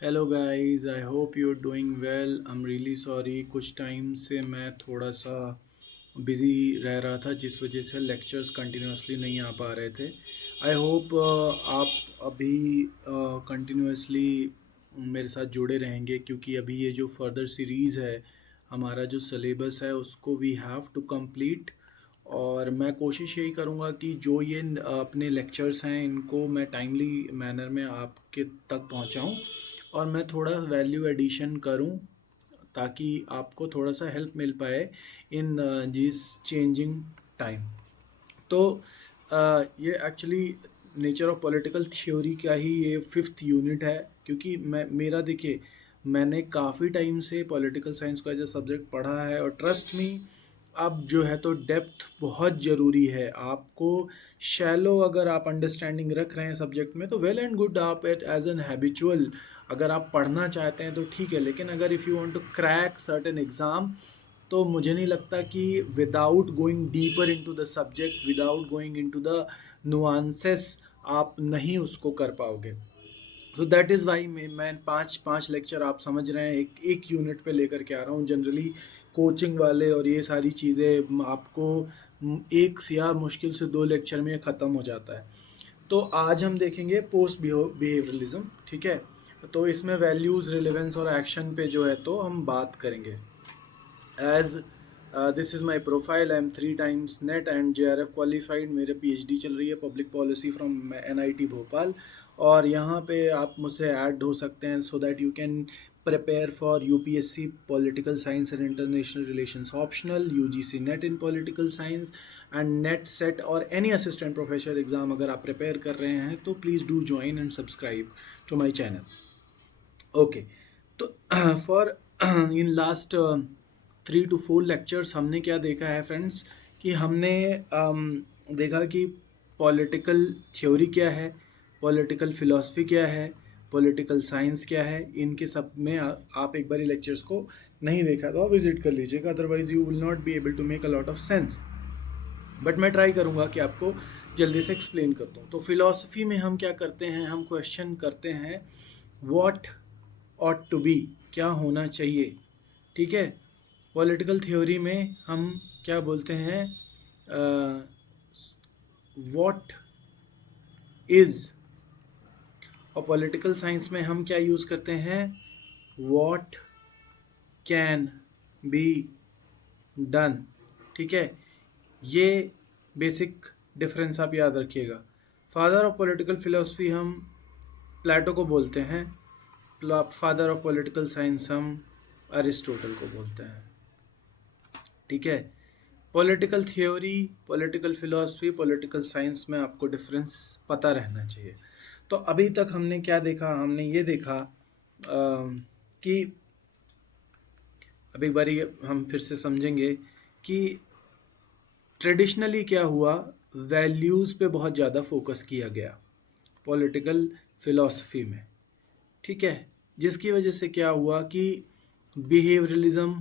Hello guys, I hope you are doing well. I am really sorry, कुछ time से मैं थोड़ा सा बिज़ी रह रहा था जिस वजह से लेक्चर्स कंटिन्यूसली नहीं आ पा रहे थे। आई होप आप अभी कंटिन्यूसली मेरे साथ जुड़े रहेंगे, क्योंकि अभी ये जो फर्दर सीरीज़ है, हमारा जो सिलेबस है उसको वी हैव टू कंप्लीट। और मैं कोशिश यही करूँगा कि जो ये अपने लेक्चर्स हैं इनको मैं टाइमली मैनर में आपके तक पहुँचाऊँ और मैं थोड़ा वैल्यू एडिशन करूं, ताकि आपको थोड़ा सा हेल्प मिल पाए इन दिस चेंजिंग टाइम। तो ये actually nature of political theory का ही ये फिफ्थ यूनिट है, क्योंकि मेरा देखिए, मैंने काफ़ी टाइम से पॉलिटिकल साइंस को एज ए सब्जेक्ट पढ़ा है, और ट्रस्ट मी, अब जो है तो डेप्थ बहुत ज़रूरी है आपको। शैलो अगर आप अंडरस्टैंडिंग रख रहे हैं सब्जेक्ट में तो वेल एंड गुड, आप एट एज एन हैबिचुअल अगर आप पढ़ना चाहते हैं तो ठीक है, लेकिन अगर if you want to crack certain exam, तो मुझे नहीं लगता कि without going deeper into the subject, without going into the nuances, आप नहीं उसको कर पाओगे। तो दैट इज़ वाई मैं पाँच पाँच लेक्चर, आप समझ रहे हैं, एक एक यूनिट पे लेकर के आ रहा हूँ। जनरली कोचिंग वाले और ये सारी चीज़ें आपको एक या मुश्किल से दो लेक्चर में ख़त्म हो जाता है। तो आज हम देखेंगे पोस्ट बिहेवियरलिज्म, ठीक है। तो इसमें वैल्यूज़, रिलेवेंस और एक्शन पे जो है तो हम बात करेंगे। As this is my profile, I am 3 times NET and JRF qualified. मेरे PhD चल रही है public policy from NIT Bhopal, और यहाँ पे आप मुझसे ऐड हो सकते हैं so that you can prepare for UPSC political science and international relations optional, UGC NET in political science and NET SET और एनी असिस्टेंट प्रोफेसर एग्ज़ाम अगर आप प्रिपेयर कर रहे हैं तो please do join and subscribe to my channel. Okay, तो for in last 3 to 4 lectures हमने क्या देखा है फ्रेंड्स, कि हमने देखा कि पॉलिटिकल थ्योरी क्या है, पॉलिटिकल फिलॉसफी क्या है, पॉलिटिकल साइंस क्या है। इनके सब में आप एक बार लेक्चर्स को नहीं देखा तो आप विजिट कर लीजिएगा, otherwise you will not be able to make a lot of sense. But मैं ट्राई करूँगा कि आपको जल्दी से एक्सप्लेन कर दूँ। तो फिलॉसफी में हम क्या करते हैं, हम क्वेश्चन करते हैं व्हाट ऑट टू बी, क्या होना चाहिए, ठीक है। पॉलिटिकल थ्योरी में हम क्या बोलते हैं, व्हाट इज़। और पॉलिटिकल साइंस में हम क्या यूज़ करते हैं, व्हाट कैन बी डन, ठीक है। ये बेसिक डिफरेंस आप याद रखिएगा। फादर ऑफ पॉलिटिकल फिलोसफी हम प्लेटो को बोलते हैं, फादर ऑफ पॉलिटिकल साइंस हम अरिस्टोटल को बोलते हैं, ठीक है। Political theory, political philosophy, political science में आपको डिफरेंस पता रहना चाहिए। तो अभी तक हमने क्या देखा, हमने ये देखा कि अब एक बारी हम फिर से समझेंगे कि ट्रेडिशनली क्या हुआ, वैल्यूज़ पे बहुत ज़्यादा फोकस किया गया पॉलिटिकल फिलॉसफी में, ठीक है। जिसकी वजह से क्या हुआ कि behaviouralism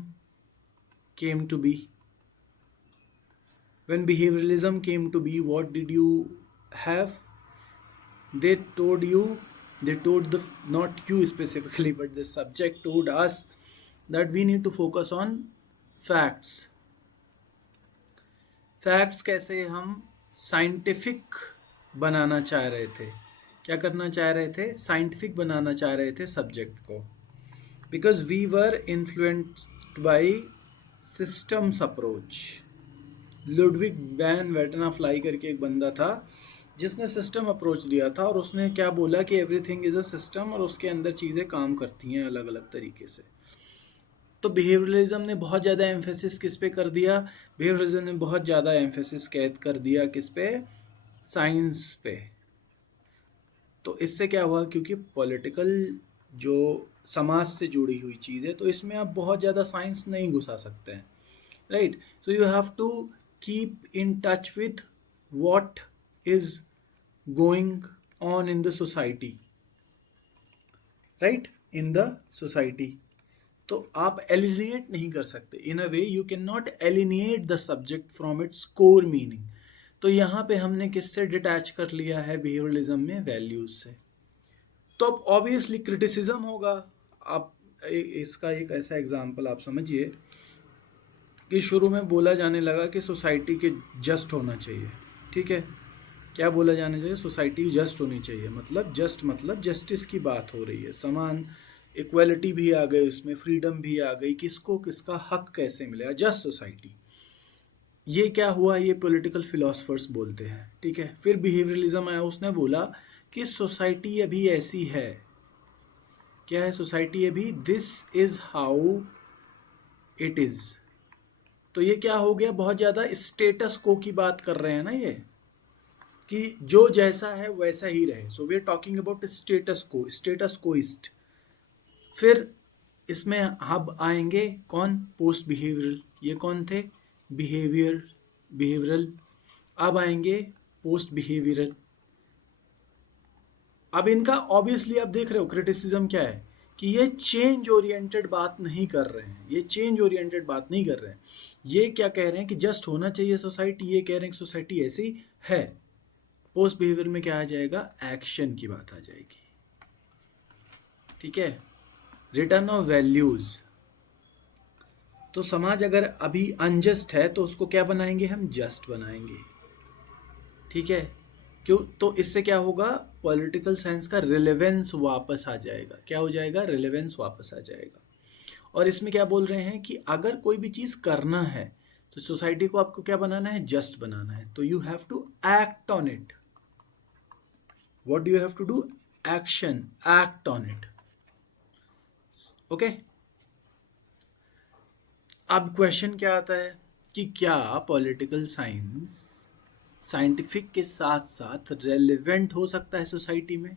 came to be. When behavioralism came to be, what did you have? They told you, they told the, not you specifically, but the subject told us that we need to focus on facts। Facts कैसे, हम scientific बनाना चाह रहे थे। क्या करना चाह रहे थे, साइंटिफिक बनाना चाह रहे थे सब्जेक्ट को, because we were influenced by systems approach. Ludwig von वेटनाफ्लाई करके एक बंदा था जिसने सिस्टम अप्रोच दिया था, और उसने क्या बोला कि एवरीथिंग इज़ अ सिस्टम, और उसके अंदर चीज़ें काम करती हैं अलग अलग तरीके से। तो बिहेवियरलिज्म ने बहुत ज़्यादा एम्फेसिस किस पे कर दिया, बिहेवियरलिज्म ने बहुत ज़्यादा एम्फेसिस कैद कर दिया किस पे, साइंस पे। तो इससे क्या हुआ, क्योंकि पॉलिटिकल जो समाज से जुड़ी हुई चीज़ है तो इसमें आप बहुत ज़्यादा साइंस नहीं घुसा सकते हैं, right. So you have to keep in touch with what is going on in the society, right, in the society। तो आप एलिनेट नहीं कर सकते, in a way you can not alienate the subject from its core meaning. तो यहाँ पे हमने किससे डिटैच कर लिया है बिहेवियरलिज्म में, वैल्यूज से। तो अब ऑब्वियसली क्रिटिसिज्म होगा। आप इसका एक ऐसा एग्जांपल आप समझिए कि शुरू में बोला जाने लगा कि सोसाइटी के जस्ट होना चाहिए, ठीक है। क्या बोला जाना चाहिए? सोसाइटी जस्ट होनी चाहिए, मतलब जस्ट मतलब जस्टिस की बात हो रही है, समान इक्वलिटी भी आ गई उसमें, फ्रीडम भी आ गई, किसको किसका हक कैसे मिलेगा, जस्ट सोसाइटी। ये क्या हुआ? ये पॉलिटिकल फिलोसफर्स बोलते हैं, ठीक है। फिर बिहेवियरलिज्म आया, उसने बोला कि सोसाइटी अभी ऐसी है। क्या है सोसाइटी अभी? This is how it is. तो ये क्या हो गया? बहुत ज़्यादा स्टेटस को की बात कर रहे हैं ना ये, कि जो जैसा है वैसा ही रहे। So we are talking about status quo, status quoist. फिर इसमें अब आएंगे कौन? Post behavioural. ये कौन थे? बिहेवियरल। अब आएंगे पोस्ट बिहेवियरल। अब इनका ऑब्वियसली आप देख रहे हो क्रिटिसिज्म क्या है, कि ये चेंज ओरिएंटेड बात नहीं कर रहे हैं, ये चेंज ओरिएंटेड बात नहीं कर रहे हैं। ये क्या कह रहे हैं कि जस्ट होना चाहिए सोसाइटी, ये कह रहे हैं कि सोसाइटी ऐसी है। पोस्ट बिहेवियर में क्या आ जाएगा? एक्शन की बात आ जाएगी, ठीक है। Return of values. तो समाज अगर अभी अनजस्ट है तो उसको क्या बनाएंगे हम? जस्ट बनाएंगे, ठीक है। क्यों? तो इससे क्या होगा? पॉलिटिकल साइंस का रिलेवेंस वापस आ जाएगा। क्या हो जाएगा? रिलेवेंस वापस आ जाएगा। और इसमें क्या बोल रहे हैं कि अगर कोई भी चीज़ करना है तो सोसाइटी को आपको क्या बनाना है? जस्ट बनाना है। तो you have to act on it. What do you have to do? Action, act on it, okay. अब क्वेश्चन क्या आता है कि क्या पॉलिटिकल साइंस साइंटिफिक के साथ साथ रेलिवेंट हो सकता है सोसाइटी में?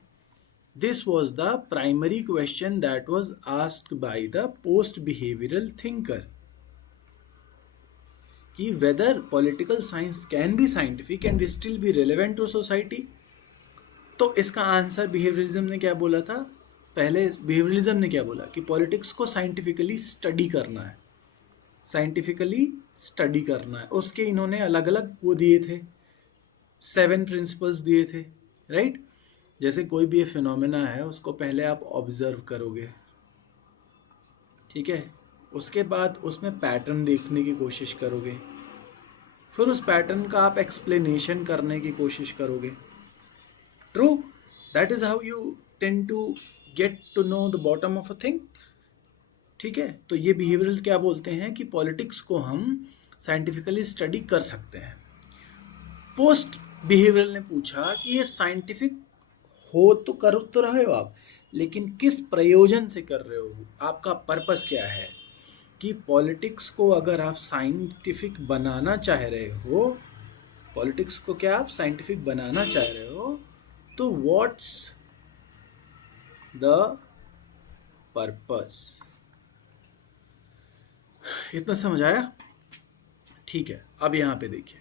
This was the primary question that was asked by the post behavioural thinker, कि whether political science can be scientific and still be relevant to society. तो इसका आंसर बिहेवियरलिज्म ने क्या बोला था? पहले बिहेवियरलिज्म ने क्या बोला कि पॉलिटिक्स को साइंटिफिकली स्टडी करना है, साइंटिफिकली स्टडी करना है। उसके इन्होंने अलग अलग वो दिए थे, 7 प्रिंसिपल्स दिए थे, राइट। जैसे कोई भी फिनोमेना है उसको पहले आप ऑब्जर्व करोगे, ठीक है। उसके बाद उसमें पैटर्न देखने की कोशिश करोगे, फिर उस पैटर्न का आप एक्सप्लेनेशन करने की कोशिश करोगे। True, that is how you tend to get to know the bottom of a thing, ठीक है। तो ये बिहेवियरल क्या बोलते हैं कि पॉलिटिक्स को हम साइंटिफिकली स्टडी कर सकते हैं। पोस्ट बिहेवियरल ने पूछा कि ये साइंटिफिक हो तो कर तो रहे हो आप, लेकिन किस प्रयोजन से कर रहे हो? आपका पर्पस क्या है? कि पॉलिटिक्स को अगर आप साइंटिफिक बनाना चाह रहे हो, पॉलिटिक्स को क्या आप साइंटिफिक बनाना चाह रहे हो, तो व्हाट्स द पर्पस? इतना समझ आया? ठीक है। अब यहाँ पे देखिए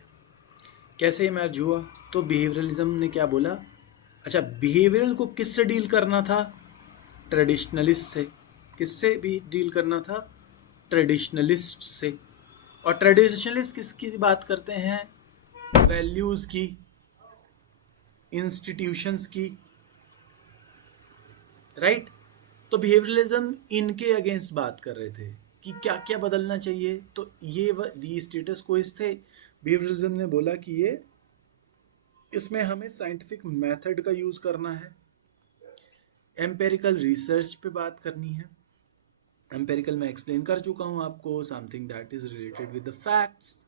कैसे मैच हुआ। तो बिहेवियरलिज्म ने क्या बोला? अच्छा, बिहेवियरल को किससे डील करना था? ट्रेडिशनलिस्ट से। किससे भी डील करना था? ट्रेडिशनलिस्ट से। और ट्रेडिशनलिस्ट किसकी बात करते हैं? वैल्यूज़ की, इंस्टीट्यूशंस की, राइट। तो बिहेवियरलिज्म इनके अगेंस्ट बात कर रहे थे कि क्या क्या बदलना चाहिए। तो ये स्टेटस कोइस थे। बिहेवियरलिज्म ने बोला कि ये इसमें हमें साइंटिफिक मेथड का यूज़ करना है, एम्पेरिकल रिसर्च पे बात करनी है। एम्पेरिकल मैं एक्सप्लेन कर चुका हूँ आपको, something that is related with the facts,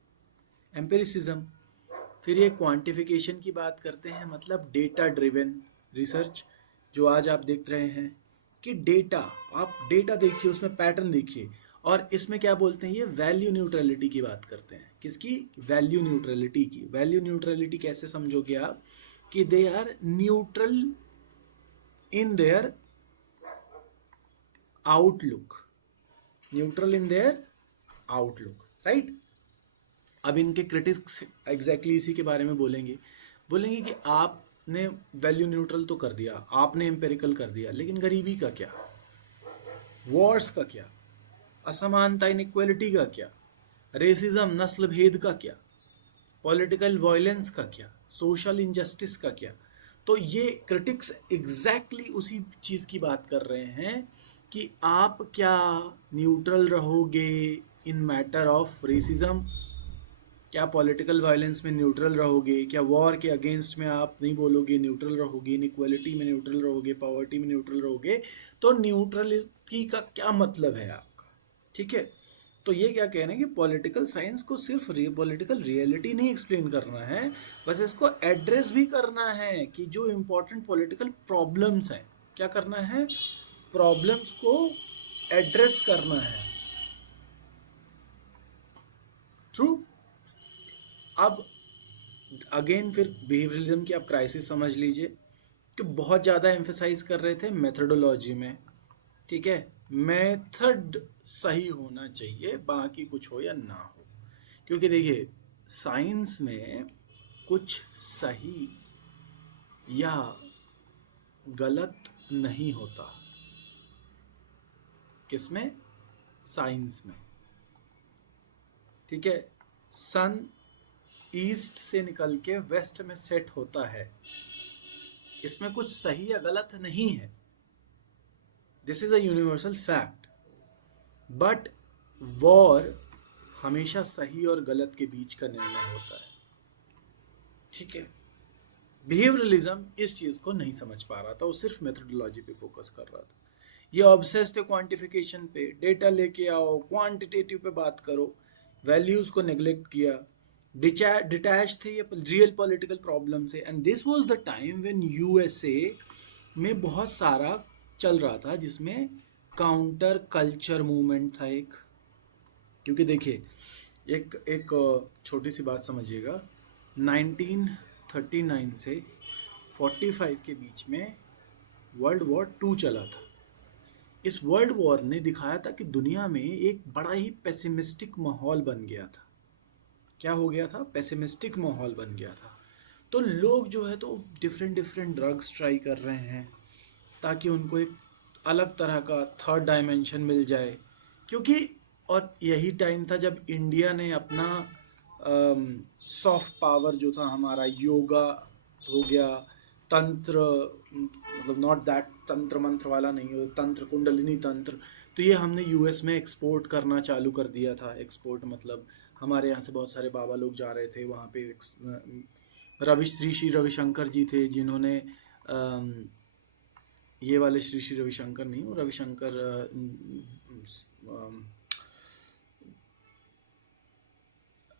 empiricism. फिर ये क्वांटिफिकेशन की बात करते हैं, मतलब डेटा ड्रिवन रिसर्च, जो आज आप देख रहे हैं कि डेटा, आप डेटा देखिए, उसमें पैटर्न देखिए। और इसमें क्या बोलते हैं? ये वैल्यू न्यूट्रलिटी की बात करते हैं। किसकी? वैल्यू न्यूट्रलिटी की। वैल्यू न्यूट्रलिटी कैसे समझोगे आप? कि they are neutral in their outlook, neutral in their outlook, right. अब इनके क्रिटिक्स एग्जैक्टली इसी के बारे में बोलेंगे कि आपने वैल्यू न्यूट्रल तो कर दिया, आपने एम्पेरिकल कर दिया, लेकिन गरीबी का क्या? वॉर्स का क्या? असमानता, इनइक्वालिटी का क्या? रेसिज्म, नस्ल भेद का क्या? पॉलिटिकल वायलेंस का क्या? सोशल इनजस्टिस का क्या? तो ये क्रिटिक्स एग्जैक्टली उसी चीज़ की बात कर रहे हैं कि आप क्या न्यूट्रल रहोगे इन मैटर ऑफ रेसिज्म, क्या पॉलिटिकल वायलेंस में न्यूट्रल रहोगे, क्या वॉर के अगेंस्ट में आप नहीं बोलोगे, न्यूट्रल रहोगे, इनइक्वालिटी में न्यूट्रल रहोगे, पॉवर्टी में न्यूट्रल रहोगे। तो न्यूट्रलिटी का क्या मतलब है आपका, ठीक है। तो ये क्या कह रहे हैं कि पॉलिटिकल साइंस को सिर्फ पॉलिटिकल रियलिटी नहीं एक्सप्लेन करना है, बस इसको एड्रेस भी करना है कि जो इम्पोर्टेंट पॉलिटिकल प्रॉब्लम्स हैं, क्या करना है, प्रॉब्लम्स को एड्रेस करना है। ट्रू। अब अगेन फिर बिहेवियरलिज्म की आप क्राइसिस समझ लीजिए कि बहुत ज़्यादा एम्फेसाइज कर रहे थे मेथडोलॉजी में, ठीक है, मेथड सही होना चाहिए, बाकी कुछ हो या ना हो। क्योंकि देखिए साइंस में कुछ सही या गलत नहीं होता। किसमें? साइंस में, ठीक है। सन ईस्ट से निकल के वेस्ट में सेट होता है, इसमें कुछ सही या गलत नहीं है, this is a universal fact. But war हमेशा सही और गलत के बीच का निर्णय होता है, ठीक है। बिहेवियरलिज्म इस चीज को नहीं समझ पा रहा था, वो सिर्फ मेथोडोलॉजी पे फोकस कर रहा था। ये ऑब्सेस्ड है क्वांटिफिकेशन पे, डेटा लेके आओ, क्वांटिटेटिव पे बात करो, वैल्यूज को नेग्लेक्ट किया, डिटैच थे ये रियल पॉलिटिकल प्रॉब्लम से। And this was the time when USA में बहुत सारा चल रहा था, जिसमें काउंटर कल्चर मूवमेंट था एक। क्योंकि देखिए एक एक छोटी सी बात समझिएगा, 1939 से 45 के बीच में वर्ल्ड वॉर 2 चला था। इस वर्ल्ड वॉर ने दिखाया था कि दुनिया में एक बड़ा ही पेसिमिस्टिक माहौल बन गया था। क्या हो गया था? पेसिमिस्टिक माहौल बन गया था। तो लोग जो है तो डिफरेंट डिफरेंट ड्रग्स ट्राई कर रहे हैं ताकि उनको एक अलग तरह का थर्ड डायमेंशन मिल जाए। क्योंकि और यही टाइम था जब इंडिया ने अपना सॉफ्ट पावर जो था हमारा, योगा हो गया, तंत्र, मतलब नॉट दैट तंत्र मंत्र वाला नहीं हो, तंत्र कुंडलिनी तंत्र, तो ये हमने यूएस में एक्सपोर्ट करना चालू कर दिया था। एक्सपोर्ट मतलब हमारे यहाँ से बहुत सारे बाबा लोग जा रहे थे वहाँ पे। श्री रविशंकर जी थे जिन्होंने ये वाले श्री रविशंकर नहीं, वो रविशंकर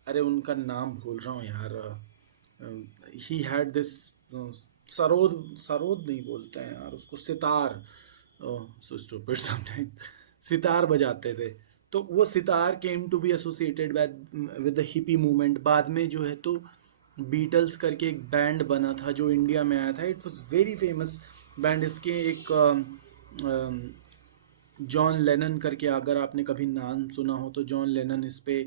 अरे उनका नाम भूल रहा हूँ यार। ही हैड दिस सरोद नहीं बोलते हैं यार उसको, sitar, so stupid sometimes, sitar बजाते थे। तो वो sitar came to be associated with the hippie movement. बाद में जो है तो बीटल्स करके एक बैंड बना था जो इंडिया में आया था, it was very famous band. इसके एक जॉन लेनन करके, अगर आपने कभी नाम सुना हो तो जॉन लेनन इस पे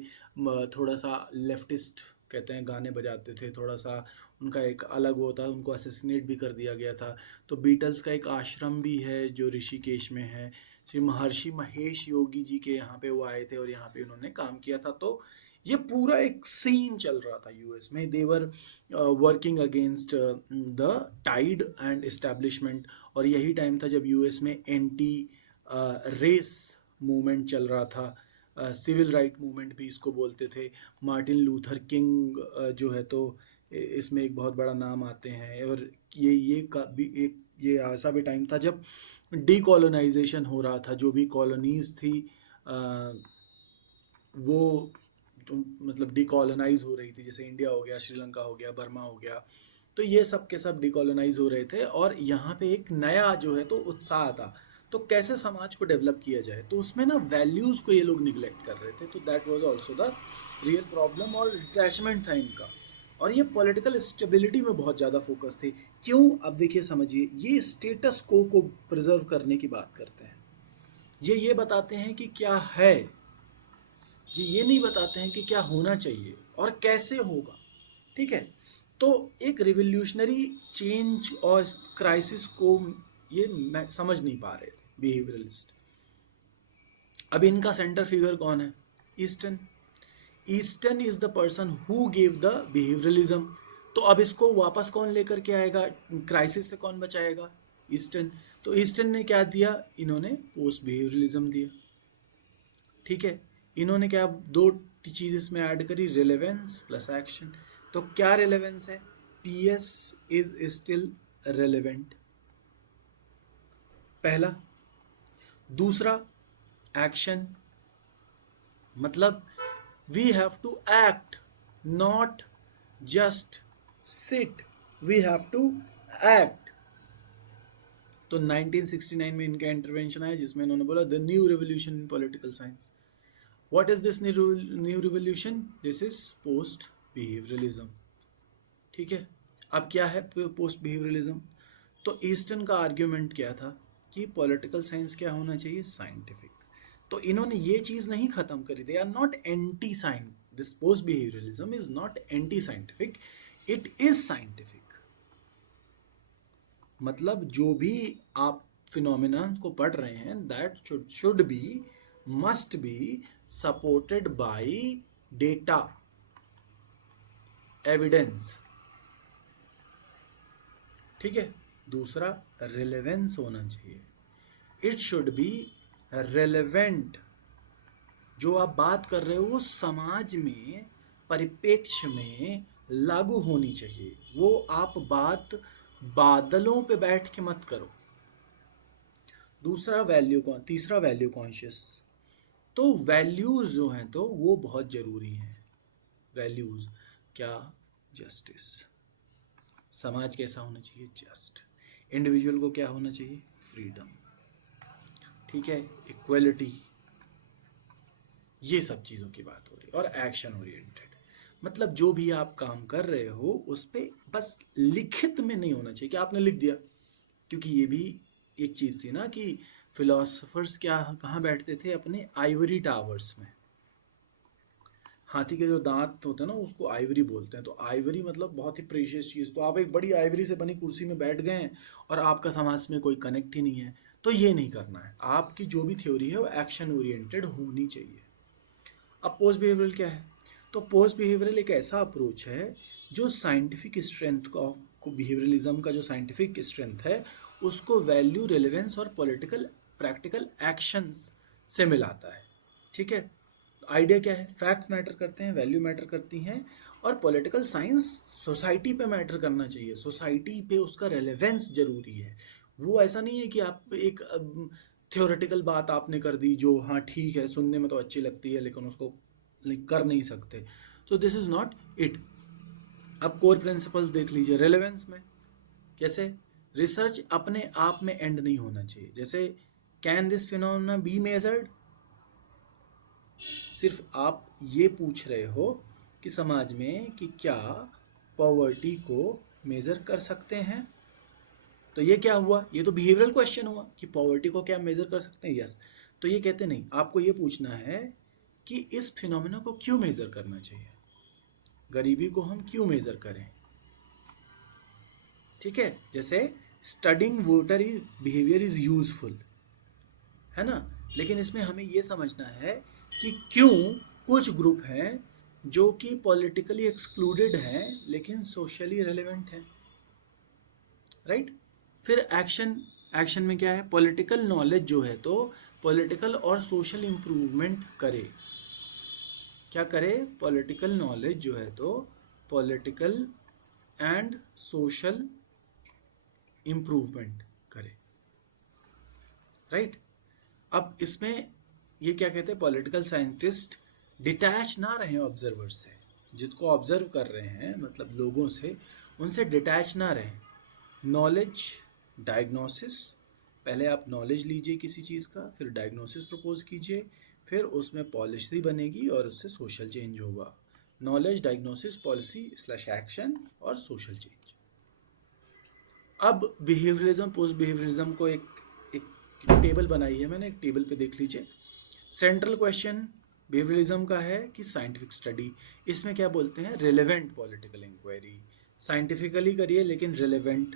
थोड़ा सा लेफ्टिस्ट कहते हैं गाने बजाते थे, थोड़ा सा उनका एक अलग वो था, उनको असैसिनेट भी कर दिया गया था। तो बीटल्स का एक आश्रम भी है जो ऋषिकेश में है, श्री महर्षि महेश योगी जी के यहाँ पे वो आए थे और यहाँ पे उन्होंने काम किया था। तो ये पूरा एक सीन चल रहा था यूएस में, they were working against the tide and establishment. और यही टाइम था जब यूएस में एंटी रेस मूवमेंट चल रहा था, सिविल राइट मूवमेंट भी इसको बोलते थे। मार्टिन लूथर किंग जो है तो इसमें एक बहुत बड़ा नाम आते हैं। और ये का भी एक ये ऐसा भी टाइम था जब डीकोलोनाइजेशन हो रहा था, जो भी कॉलोनीज थी वो मतलब डीकोलोनाइज हो रही थी, जैसे इंडिया हो गया, श्रीलंका हो गया, बर्मा हो गया। तो ये सब के सब डीकोलोनाइज हो रहे थे और यहाँ पे एक नया जो है तो उत्साह था, तो कैसे समाज को डेवलप किया जाए। तो उसमें ना वैल्यूज़ को ये लोग निगलेक्ट कर रहे थे, तो that was also the real problem और डिटैचमेंट था इनका। और ये पॉलिटिकल स्टेबिलिटी में बहुत ज़्यादा फोकस थे। क्यों? अब देखिए समझिए, ये स्टेटस को प्रिजर्व करने की बात करते हैं। ये बताते हैं कि क्या है, ये नहीं बताते हैं कि क्या होना चाहिए और कैसे होगा, ठीक है। तो एक रिवोल्यूशनरी चेंज और क्राइसिस को ये समझ नहीं पा रहे थे बिहेवियरलिस्ट। अब इनका सेंटर फिगर कौन है? Easton. Easton is the person who give the behaviouralism. तो अब इसको वापस कौन लेकर के आएगा, क्राइसिस से कौन बचाएगा, ईस्टर्न। तो ईस्टर्न ने क्या दिया, इन्होंने पोस्ट बिहेवियरलिज्म दिया। ठीक है, इन्होंने क्या दो चीज इसमें ऐड करी, रिलेवेंस प्लस एक्शन। तो क्या रिलेवेंस है, पीएस इज स्टिल रेलेवेंट, पहला। दूसरा एक्शन, मतलब we have to act, not just sit, we have to act. तो 1969 में इनका इंटरवेंशन आया जिसमें इन्होंने बोला the new revolution in political science. What is this new revolution, this is post behaviouralism. ठीक है, अब क्या है पोस्ट बिहेवियरलिज्म। तो ईस्टर्न का आर्ग्यूमेंट क्या था कि पॉलिटिकल साइंस क्या होना चाहिए, साइंटिफिक। तो इन्होंने ये चीज नहीं खत्म करी, they are not anti science, this post behaviouralism is not anti scientific, it is scientific. मतलब जो भी आप फिनोमिना को पढ़ रहे हैं, that should be, must be supported by data, evidence. ठीक है, दूसरा रिलेवेंस होना चाहिए, इट शुड बी रेलेवेंट। जो आप बात कर रहे हो वो समाज में, परिप्रेक्ष्य में लागू होनी चाहिए। वो आप बात बादलों पे बैठ के मत करो। दूसरा तीसरा वैल्यू कॉन्शियस। तो वैल्यूज जो हैं तो वो बहुत जरूरी हैं। वैल्यूज क्या, जस्टिस, समाज कैसा होना चाहिए, जस्ट। इंडिविजुअल को क्या होना चाहिए, फ्रीडम। ठीक है, इक्वलिटी, ये सब चीज़ों की बात हो रही है। और एक्शन ओरिएंटेड, मतलब जो भी आप काम कर रहे हो उस पर बस लिखित में नहीं होना चाहिए कि आपने लिख दिया। क्योंकि ये भी एक चीज़ थी ना कि फिलोसफर्स क्या कहाँ बैठते थे, अपने आइवरी टावर्स में। हाथी के जो दांत होते हैं ना उसको आइवरी बोलते हैं। तो आइवरी मतलब बहुत ही प्रीशियस चीज़। तो आप एक बड़ी आइवरी से बनी कुर्सी में बैठ गए हैं और आपका समाज में कोई कनेक्ट ही नहीं है, तो ये नहीं करना है। आपकी जो भी थ्योरी है वो एक्शन ओरिएंटेड होनी चाहिए। अब पोस्ट बिहेवियरल क्या है, तो पोस्ट बिहेवियरल एक ऐसा अप्रोच है जो साइंटिफिक स्ट्रेंथ को बिहेवियरलिज्म का जो साइंटिफिक स्ट्रेंथ है उसको वैल्यू, रिलेवेंस और पॉलिटिकल प्रैक्टिकल एक्शंस से मिलाता है। ठीक है, आइडिया क्या है, फैक्ट्स मैटर करते हैं, वैल्यू मैटर करती हैं, और पॉलिटिकल साइंस सोसाइटी पे मैटर करना चाहिए, सोसाइटी पे उसका रेलेवेंस जरूरी है। वो ऐसा नहीं है कि आप एक थ्योरेटिकल बात आपने कर दी जो हाँ ठीक है सुनने में तो अच्छी लगती है लेकिन उसको कर नहीं सकते। तो दिस इज नॉट इट। अब कोर प्रिंसिपल्स देख लीजिए रेलेवेंस में। कैसे, रिसर्च अपने आप में एंड नहीं होना चाहिए। जैसे can this phenomena be measured, सिर्फ आप ये पूछ रहे हो कि समाज में कि क्या पॉवर्टी को मेजर कर सकते हैं। तो ये क्या हुआ, ये तो बिहेवियरल क्वेश्चन हुआ कि पॉवर्टी को क्या मेजर कर सकते हैं, यस। तो ये कहते नहीं, आपको ये पूछना है कि इस फिनोमेना को क्यों मेजर करना चाहिए, गरीबी को हम क्यों मेजर करें। ठीक है, जैसे studying voter is behaviour is useful, है ना। लेकिन इसमें हमें ये समझना है कि क्यों कुछ ग्रुप हैं जो कि पॉलिटिकली एक्सक्लूडेड हैं लेकिन सोशली रेलेवेंट हैं, राइट। फिर एक्शन में क्या है, पॉलिटिकल नॉलेज जो है तो पॉलिटिकल और सोशल इम्प्रूवमेंट करे। क्या करे, पॉलिटिकल नॉलेज जो है तो पॉलिटिकल एंड सोशल इम्प्रूवमेंट करे, राइट। अब इसमें ये क्या कहते हैं, पॉलिटिकल साइंटिस्ट डिटैच ना रहें ऑब्जर्वर से, जिसको ऑब्जर्व कर रहे हैं मतलब लोगों से, उनसे डिटैच ना रहें। नॉलेज डायग्नोसिस, पहले आप नॉलेज लीजिए किसी चीज़ का, फिर डायग्नोसिस प्रपोज कीजिए, फिर उसमें पॉलिसी बनेगी और उससे सोशल चेंज होगा। Knowledge, diagnosis, policy slash action और सोशल चेंज। अब बिहेवियरलिज्म, पोस्ट बिहेवियरलिज्म को एक टेबल बनाई है मैंने, एक टेबल पे देख लीजिए। सेंट्रल क्वेश्चन बिहेवियरलिज्म का है कि साइंटिफिक स्टडी, इसमें क्या बोलते हैं, रिलेवेंट पॉलिटिकल इंक्वायरी। साइंटिफिकली करिए लेकिन रिलेवेंट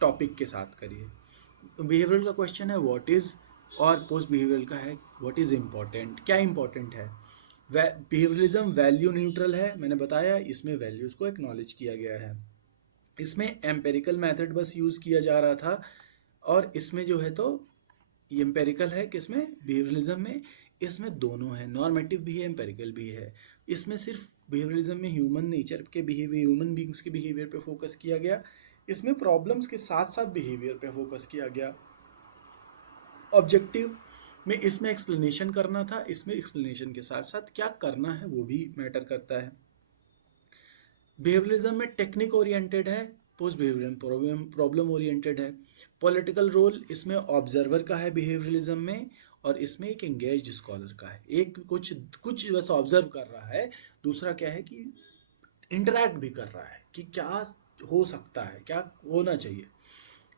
टॉपिक के साथ करिए। बिहेवियरल का क्वेश्चन है व्हाट इज, और पोस्ट बिहेवियरल का है व्हाट इज इम्पॉर्टेंट, क्या इम्पॉर्टेंट है। बिहेवियरलिज्म वैल्यू न्यूट्रल है, मैंने बताया, इसमें वैल्यूज़ को एक्नॉलेज किया गया है। इसमें एम्पेरिकल मेथड बस यूज़ किया जा रहा था, और इसमें जो है तो ये एम्पेरिकल है, किसमें, बिहेवियरलिज्म में। इसमें दोनों है, नॉर्मेटिव भी है, एम्पेरिकल भी है। इसमें सिर्फ बिहेवियरलिज्म में ह्यूमन नेचर के बिहेवियर, ह्यूमन बींग्स के बिहेवियर पे फोकस किया गया। इसमें प्रॉब्लम्स के साथ साथ बिहेवियर पे फोकस किया गया। ऑब्जेक्टिव में इसमें एक्सप्लेनेशन करना था, इसमें एक्सप्लेनेशन के साथ साथ क्या करना है वो भी मैटर करता है। बिहेवियरलिज्म में टेक्निक ओरिएंटेड है, पोस्ट बिहेवियरलिज्म प्रॉब्लम ओरिएंटेड है। पॉलिटिकल रोल इसमें ऑब्जर्वर का है बिहेवियरलिज्म में, और इसमें एक एंगेज्ड स्कॉलर का है। एक कुछ कुछ बस ऑब्जर्व कर रहा है, दूसरा क्या है कि इंटरैक्ट भी कर रहा है कि क्या हो सकता है, क्या होना चाहिए।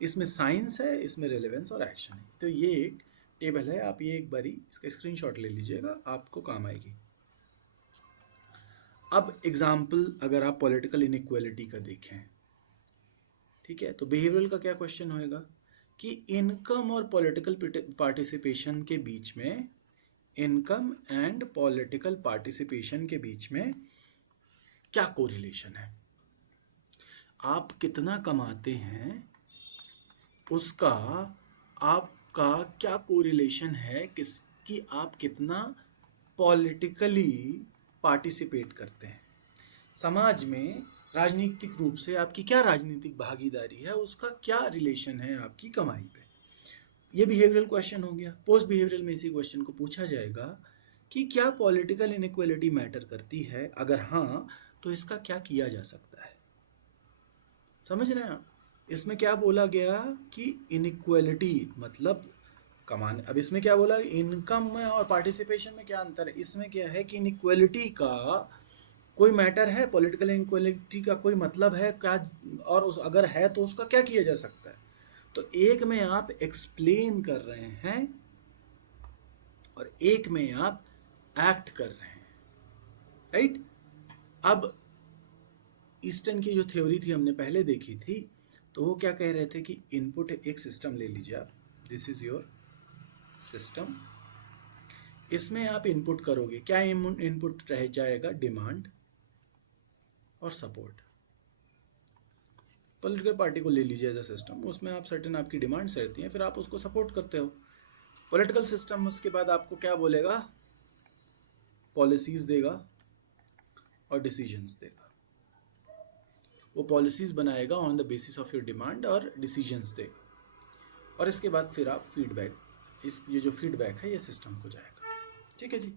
इसमें साइंस है, इसमें रेलेवेंस और एक्शन है। तो ये एक टेबल है, आप ये एक बारी इसका स्क्रीनशॉट ले लीजिएगा, आपको काम आएगी। अब एग्जाम्पल अगर आप पॉलिटिकल इनइक्वालिटी का देखें, ठीक है, तो बिहेवियरल का क्या क्वेश्चन होएगा कि इनकम और पॉलिटिकल पार्टिसिपेशन के बीच में, इनकम एंड पॉलिटिकल पार्टिसिपेशन के बीच में क्या कोरिलेशन है। आप कितना कमाते हैं उसका आपका क्या कोरिलेशन है, किसकी आप कितना पॉलिटिकली पार्टिसिपेट करते हैं। समाज में राजनीतिक रूप से आपकी क्या राजनीतिक भागीदारी है, उसका क्या रिलेशन है आपकी कमाई पे। ये बिहेवियरल क्वेश्चन हो गया। पोस्ट बिहेवियरल में इसी क्वेश्चन को पूछा जाएगा कि क्या पॉलिटिकल इनइक्वालिटी मैटर करती है, अगर हाँ तो इसका क्या किया जा सकता है। समझ रहे हैं आप। इसमें क्या बोला गया कि इनइक्वालिटी मतलब कमाने, अब इसमें क्या बोला, इनकम में और पार्टिसिपेशन में क्या अंतर है। इसमें क्या है कि इनइक्वालिटी का कोई मैटर है, पॉलिटिकल इनइक्वालिटी का कोई मतलब है क्या, और अगर है तो उसका क्या किया जा सकता है। तो एक में आप एक्सप्लेन कर रहे हैं और एक में आप एक्ट कर रहे हैं, राइट। अब ईस्टर्न की जो थ्योरी थी हमने पहले देखी थी, तो वो क्या कह रहे थे कि इनपुट, एक सिस्टम ले लीजिए आप, दिस इज योर सिस्टम। इसमें आप इनपुट करोगे, क्या इनपुट रह जाएगा, डिमांड और सपोर्ट। पॉलिटिकल पार्टी को ले लीजिए एज अ सिस्टम, उसमें आप सर्टेन आपकी डिमांड्स रहती हैं, फिर आप उसको सपोर्ट करते हो। पॉलिटिकल सिस्टम उसके बाद आपको क्या बोलेगा, पॉलिसीज देगा और डिसीजंस देगा। वो पॉलिसीज बनाएगा on the basis of your demand और डिसीजंस देगा, और इसके बाद फिर आप फीडबैक, ये जो फीडबैक है ये सिस्टम को जाएगा। ठीक है जी।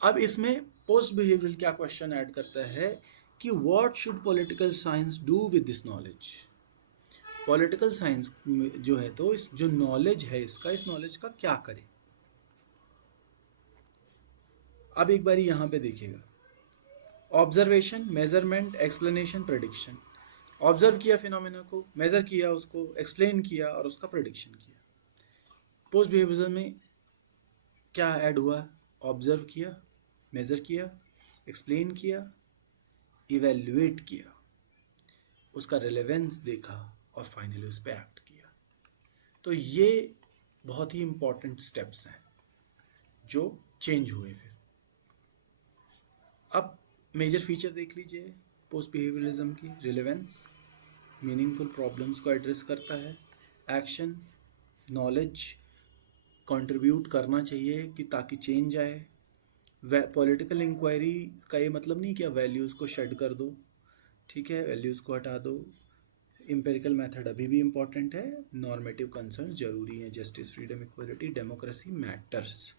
अब इसमें पोस्ट बिहेवियरल क्या क्वेश्चन ऐड करता है कि what should political science do with this knowledge. Political science जो है तो इस जो नॉलेज है इसका, इस नॉलेज का क्या करे। अब एक बारी यहां पे देखिएगा, observation, measurement, explanation, prediction. Observe किया फिनोमेना को, मेजर किया उसको, एक्सप्लेन किया और उसका प्रेडिक्शन किया। पोस्ट बिहेवियरिज्म में क्या ऐड हुआ, ऑब्जर्व किया, मेजर किया, एक्सप्लेन किया, इवेल्युएट किया, उसका रिलेवेंस देखा और फाइनली उस पर एक्ट किया। तो ये बहुत ही इंपॉर्टेंट स्टेप्स हैं जो चेंज हुए। फिर अब मेजर फीचर देख लीजिए पोस्ट बिहेवियरलिज्म की, रिलेवेंस, मीनिंगफुल प्रॉब्लम्स को एड्रेस करता है, एक्शन, नॉलेज कंट्रीब्यूट करना चाहिए कि ताकि चेंज आए। पॉलिटिकल इंक्वायरी का ये मतलब नहीं कि आप वैल्यूज़ को शेड कर दो, ठीक है, वैल्यूज़ को हटा दो। एम्पेरिकल मेथड अभी भी इम्पॉर्टेंट है, नॉर्मेटिव कंसर्न जरूरी है, justice, freedom, equality, democracy matters.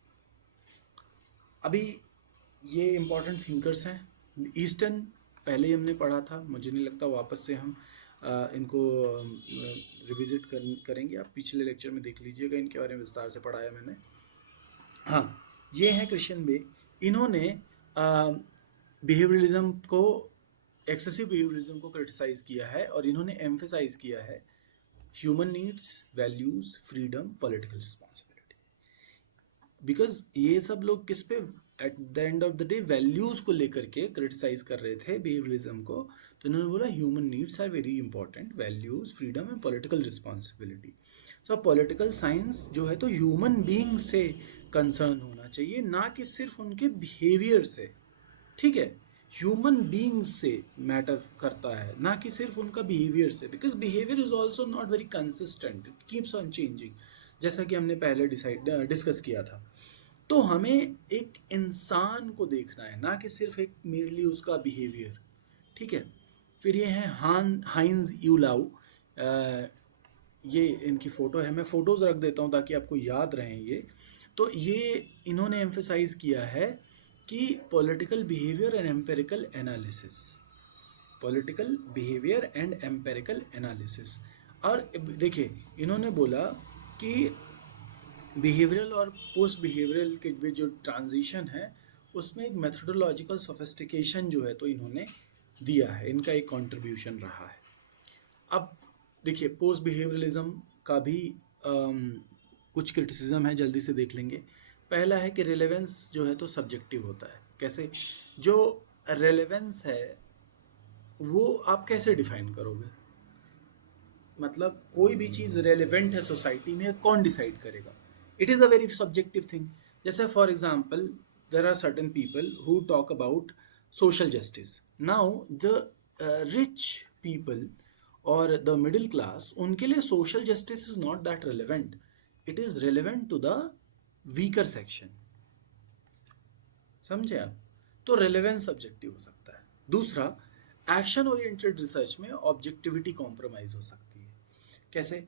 अभी ये इम्पॉर्टेंट थिंकर्स हैं। ईस्टर्न पहले ही हमने पढ़ा था, मुझे नहीं लगता वापस से हम इनको रिविजिट करेंगे। आप पिछले लेक्चर में देख लीजिएगा, इनके बारे में विस्तार से पढ़ाया मैंने। हाँ, ये हैं क्रिश्चियन बे। इन्होंने बिहेवियरलिज्म को, एक्सेसिव बिहेवियरलिज्म को क्रिटिसाइज किया है, और इन्होंने एम्फेसाइज किया है human needs, values, freedom, political responsibility. Because ये सब लोग किस पे at the end of the day values को लेकर के क्रिटिसाइज कर रहे थे बिहेवियरिज्म को। तो इन्होंने बोला human needs are very important, values, freedom and political responsibility. So political science जो है तो ह्यूमन बीइंग से कंसर्न होना चाहिए, ना कि सिर्फ उनके बिहेवियर से। ठीक है, ह्यूमन बीइंग से मैटर करता है, ना कि सिर्फ उनका बिहेवियर से, because behaviour is also not very consistent, it keeps on changing, जैसा कि हमने पहले डिस्कस किया था। तो हमें एक इंसान को देखना है, ना कि सिर्फ एक मेरली उसका बिहेवियर। ठीक है, फिर ये है हाइंज यूलाउ। ये इनकी फ़ोटो है, मैं फ़ोटोज़ रख देता हूँ ताकि आपको याद रहें ये। तो ये इन्होंने एम्फेसाइज किया है कि political behaviour and empirical analysis, political behaviour and empirical analysis. और देखिए इन्होंने बोला कि बिहेवियरल और पोस्ट बिहेवियरल के बीच जो ट्रांजिशन है उसमें एक मेथोडोलॉजिकल सोफिस्टिकेशन जो है तो इन्होंने दिया है, इनका एक कंट्रीब्यूशन रहा है। अब देखिए पोस्ट बिहेवियरलिज्म का भी कुछ क्रिटिसिज्म है, जल्दी से देख लेंगे। पहला है कि रेलेवेंस जो है तो सब्जेक्टिव होता है। कैसे? जो रेलेवेंस है वो आप कैसे डिफाइन करोगे? मतलब कोई भी चीज़ रेलेवेंट है सोसाइटी में, कौन डिसाइड करेगा? It is a very subjective thing. जैसे for example there are certain people who talk about social justice. Now the rich people और द मिडिल क्लास, उनके लिए social justice is not that relevant, it is relevant to the weaker section. समझे आप? तो relevance subjective हो सकता है। दूसरा, एक्शन ओरिएंटेड रिसर्च में ऑब्जेक्टिविटी कॉम्प्रोमाइज हो सकती है। कैसे?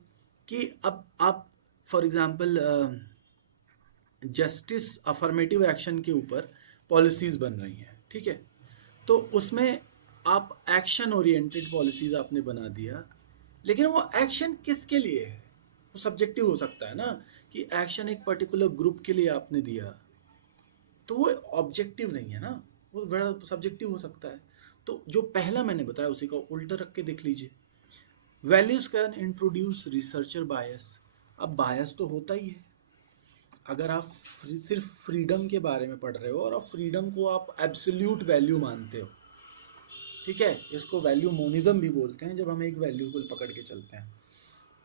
कि अब आप for example justice affirmative action के ऊपर पॉलिसीज बन रही हैं, ठीक है, तो उसमें आप एक्शन ओरिएंटेड पॉलिसीज आपने बना दिया, लेकिन वो एक्शन किसके लिए है? वो सब्जेक्टिव हो सकता है ना, कि एक्शन एक पर्टिकुलर ग्रुप के लिए आपने दिया, तो वो ऑब्जेक्टिव नहीं है ना, वो बड़ा सब्जेक्टिव हो सकता है। तो जो पहला मैंने बताया उसी का उल्टा रख के देख लीजिए। वैल्यूज कैन इंट्रोड्यूस रिसर्चर बायस। अब बायस तो होता ही है। अगर आप सिर्फ फ्रीडम के बारे में पढ़ रहे हो और आप फ्रीडम को आप एब्सोल्यूट वैल्यू मानते हो, ठीक है, इसको वैल्यू मोनिज्म भी बोलते हैं, जब हम एक वैल्यू को पकड़ के चलते हैं।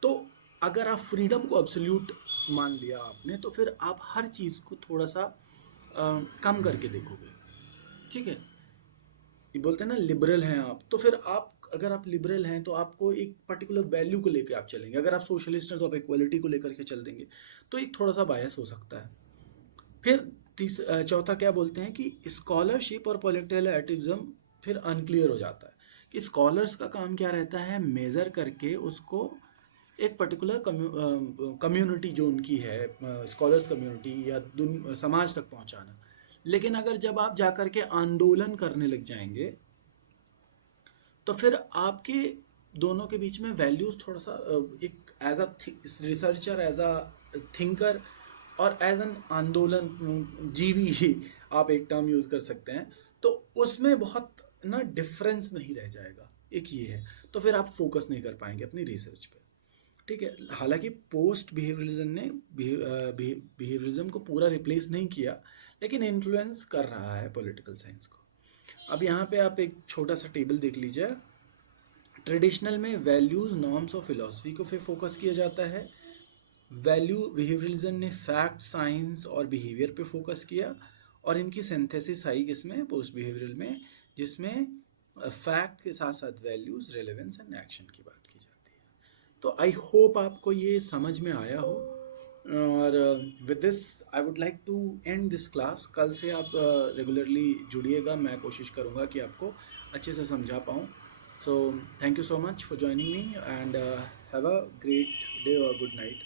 तो अगर आप फ्रीडम को एब्सोल्यूट मान लिया आपने, तो फिर आप हर चीज़ को थोड़ा सा कम करके देखोगे। ठीक है, ये बोलते हैं ना लिबरल हैं आप, तो फिर आप अगर आप लिबरल हैं तो आपको एक पर्टिकुलर वैल्यू को लेकर आप चलेंगे। अगर आप सोशलिस्ट हैं तो आप इक्वलिटी को लेकर के चल देंगे, तो एक थोड़ा सा बायस हो सकता है। फिर चौथा क्या बोलते हैं कि स्कॉलरशिप और पॉलिटिकल एक्टिविज्म फिर अनक्लियर हो जाता है। कि स्कॉलर्स का काम क्या रहता है? मेज़र करके उसको एक पर्टिकुलर कम्युनिटी जो उनकी है, स्कॉलर्स कम्युनिटी या समाज तक पहुंचाना। लेकिन अगर जब आप जाकर के आंदोलन करने लग जाएंगे तो फिर आपके दोनों के बीच में वैल्यूज थोड़ा सा एक as a researcher, as a thinker और एज एन आंदोलन जीवी आप एक टर्म यूज कर सकते हैं, तो उसमें बहुत ना डिफरेंस नहीं रह जाएगा। एक ये है, तो फिर आप फोकस नहीं कर पाएंगे अपनी रिसर्च पे। ठीक है, हालांकि पोस्ट बिहेवियरिज्म ने बिहेवियरिज्म को पूरा रिप्लेस नहीं किया, लेकिन इन्फ्लुएंस कर रहा है पॉलिटिकल साइंस को। अब यहाँ पे आप एक छोटा सा टेबल देख लीजिए। ट्रेडिशनल में वैल्यूज, नॉर्म्स और फिलॉसफी को फिर फोकस किया जाता है। वैल्यू बिहेवियरिज्म ने फैक्ट, साइंस और बिहेवियर पे फोकस किया, और इनकी सिंथेसिस आई किसमें? पोस्ट बिहेवियरल में, जिसमें फैक्ट के साथ साथ वैल्यूज, रेलेवेंस एंड एक्शन की बात की जाती है। तो आई होप आपको ये समझ में आया हो, और with this I would like to end this class. कल से आप रेगुलरली जुड़िएगा, मैं कोशिश करूँगा कि आपको अच्छे से समझा पाऊँ। So thank you so much for joining me, and have a great day और गुड नाइट